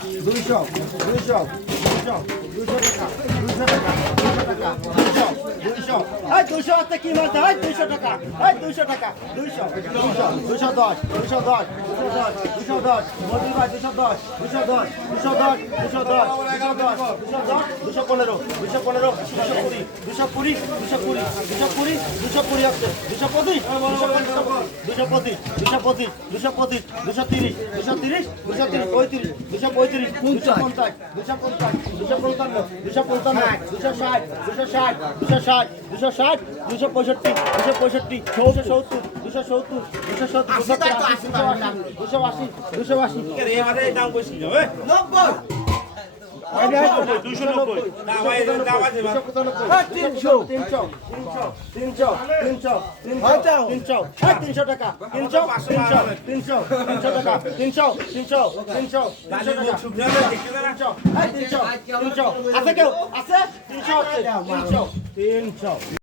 200 200 টাকা 200 টাকা 200 এই 200 হাতে কি মারতে হয় 200 টাকা এই 200 টাকা 200 210 210 210 মোদি ভাই 210 210 210 210 215 220 220 220 আছে 225 230 230 230 230 230 250 250 255 260 260 265 270 300